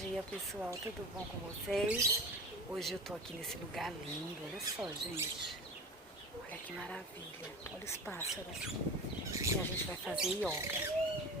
dia, pessoal, tudo bom com vocês? Hoje eu tô aqui nesse lugar lindo, olha só, gente. Olha que maravilha, olha os pássaros. E a gente vai fazer yoga.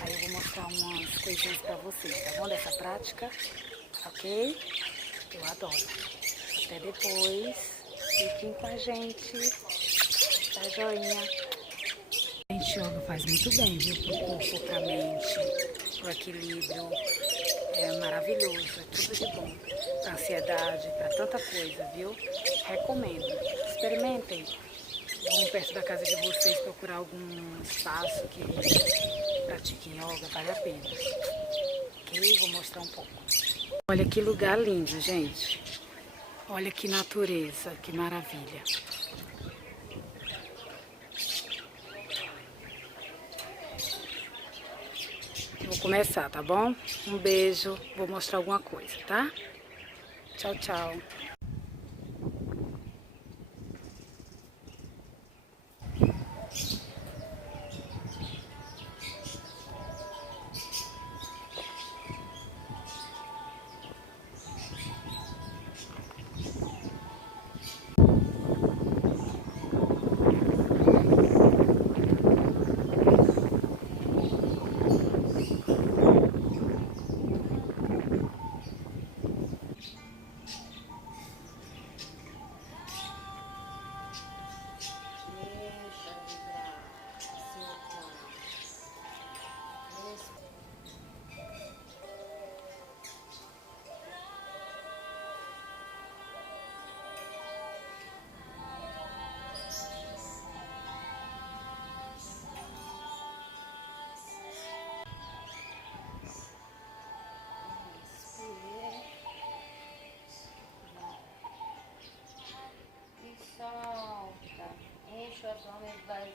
Aí eu vou mostrar umas coisinhas pra vocês, tá bom? Dessa prática, ok? Eu adoro. Até depois, fiquem com a gente. Dá joinha. Gente, yoga faz muito bem, viu? Pro corpo, pra mente, pro equilíbrio. É maravilhoso, é tudo de bom. Pra ansiedade, pra tanta coisa, viu? Recomendo. Experimentem. Vão perto da casa de vocês procurar algum espaço que pratiquem yoga, vale a pena. Ok? Vou mostrar um pouco. Olha que lugar lindo, gente. Olha que natureza, que maravilha. Vou começar, tá bom? Um beijo, vou mostrar alguma coisa, tá? Tchau, tchau. Solta, enche o abdômen vazio.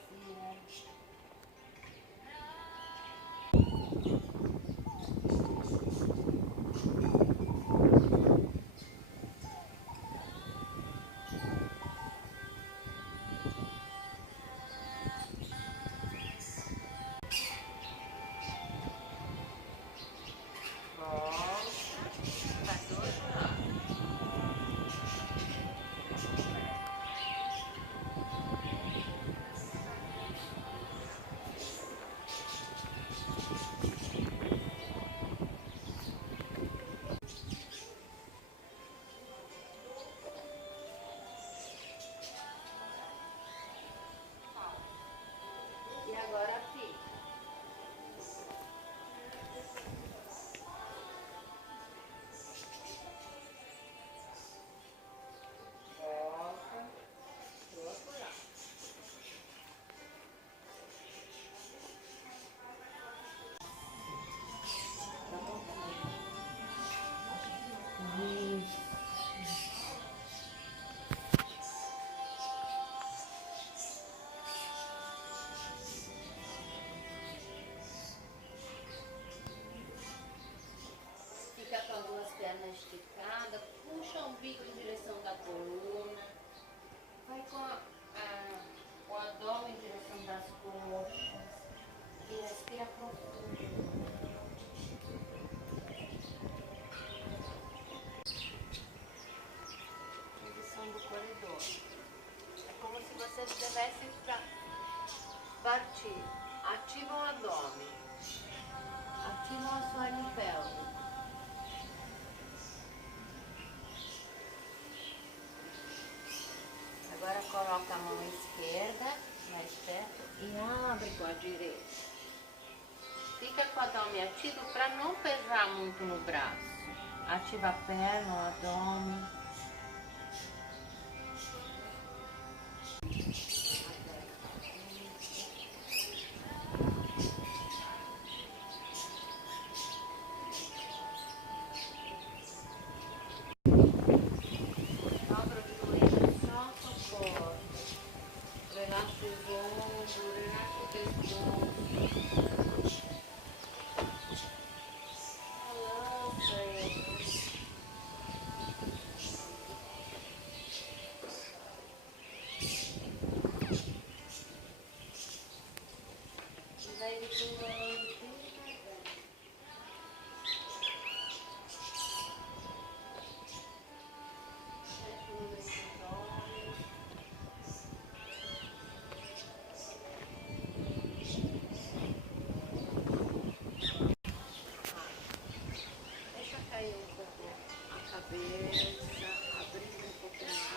E agora fica. Volta. Do outro lado. Fica com as duas pernas esticadas, puxa o umbigo em direção da coluna, vai com o abdômen em direção das coxas e respira profundo. Posição do corredor. É como se você estivesse para partir. Ativa o abdômen, ativa o assoalho pélvico. Agora coloca a mão esquerda mais perto e abre com a direita. Fica com o abdômen ativo para não pesar muito no braço. Ativa a perna, o abdômen. Dobra o joelho, solta o corpo. Relaxa os ombros, relaxa o pescoço. Balança ele. E vai ele pulando. abrindo um pouco mais.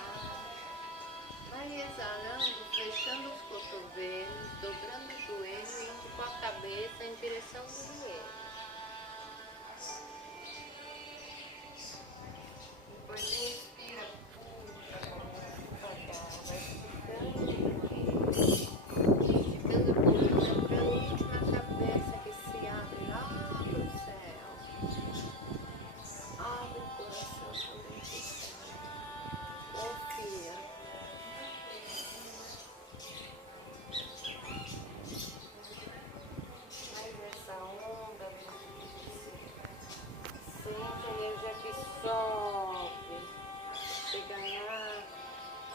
Vai exalando, fechando os cotovelos, dobrando o joelho e indo com a cabeça em direção do joelho. Depois inspira, puxa, vai esticando a coluna para a última cabeça que se abre lá para o céu. Abre o coração também para o céu. Confia. Faz essa onda, sente a energia que sobe. Você ganhar a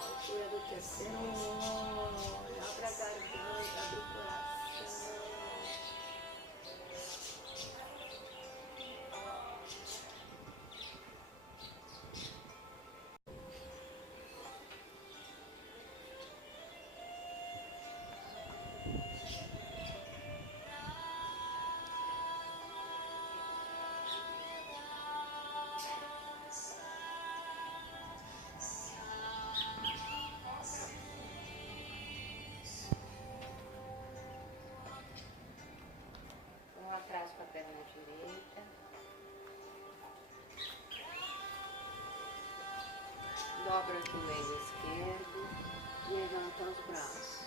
altura do terceiro olho, abre a garganta, abre o coração. Atrás com a perna direita, dobra o joelho esquerdo e levanta os braços.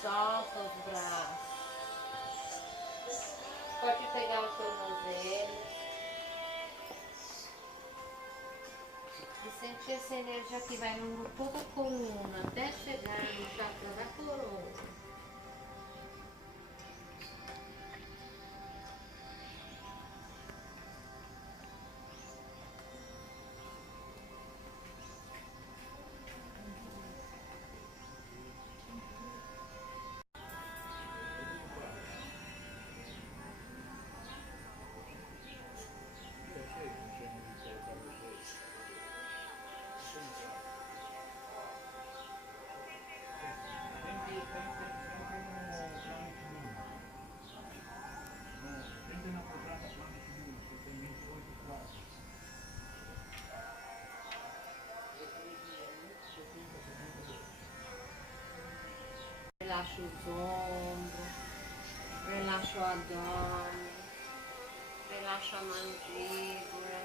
Solta os braços. Pode pegar os tornozelos. E sentir essa energia que vai indo toda a coluna até chegar no chakra da coroa. Relaxa os ombros, relaxa o abdômen, relaxa a mandíbula,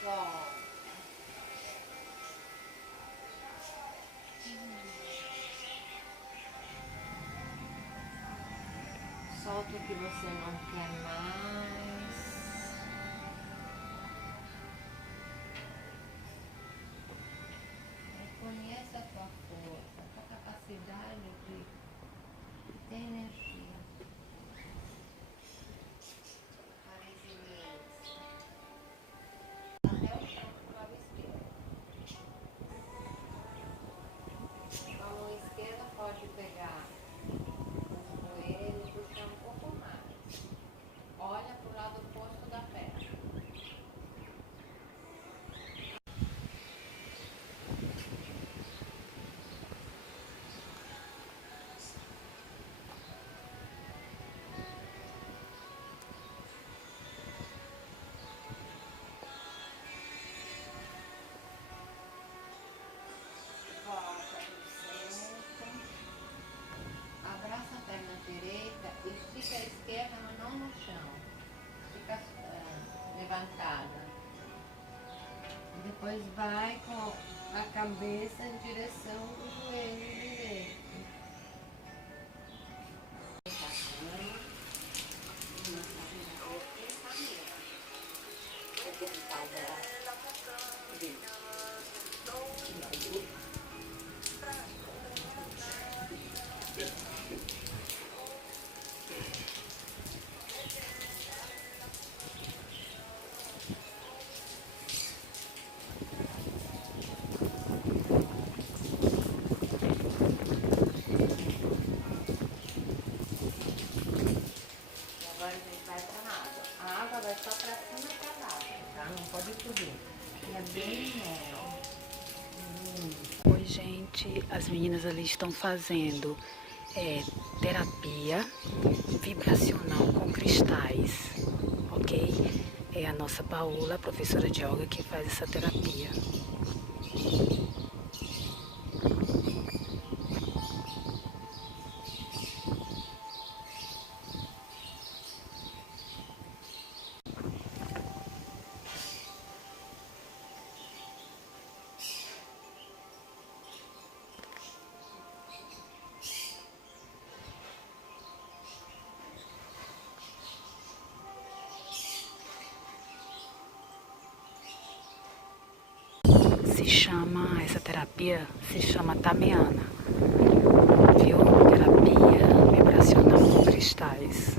solta. Solta o que você não quer mais. Reconheça a tua força, a tua capacidade de ter energia. A resiliência. Até o chão do lado esquerdo. A mão esquerda pode pegar o joelho e puxar um pouco mais. Olha para o lado oposto da perna. Volta para o centro. Abraça a perna direita e estica a esquerda, mas não no chão. Fica levantada. E depois vai com a cabeça em direção do joelho direito. gente, as meninas ali estão fazendo terapia vibracional com cristais, ok? É a nossa Paola, professora de yoga, que faz essa terapia. Essa terapia se chama Tamiana, viu? Terapia vibracional com cristais.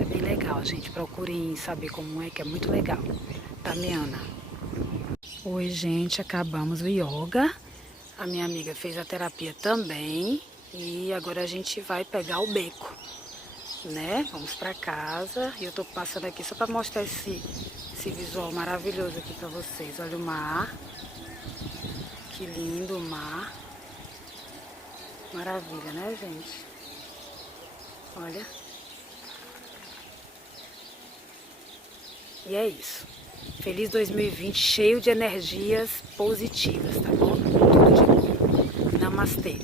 É bem legal, gente. Procurem saber como é, que é muito legal. Tamiana. Oi, gente. Acabamos o yoga. A minha amiga fez a terapia também. E agora a gente vai pegar o beco, né? Vamos pra casa. E eu tô passando aqui só pra mostrar esse visual maravilhoso aqui pra vocês. Olha o mar. Que lindo o mar. Maravilha, né, gente? Olha. E é isso. Feliz 2020, cheio de energias positivas, tá bom? Tudo de bom. Namastê.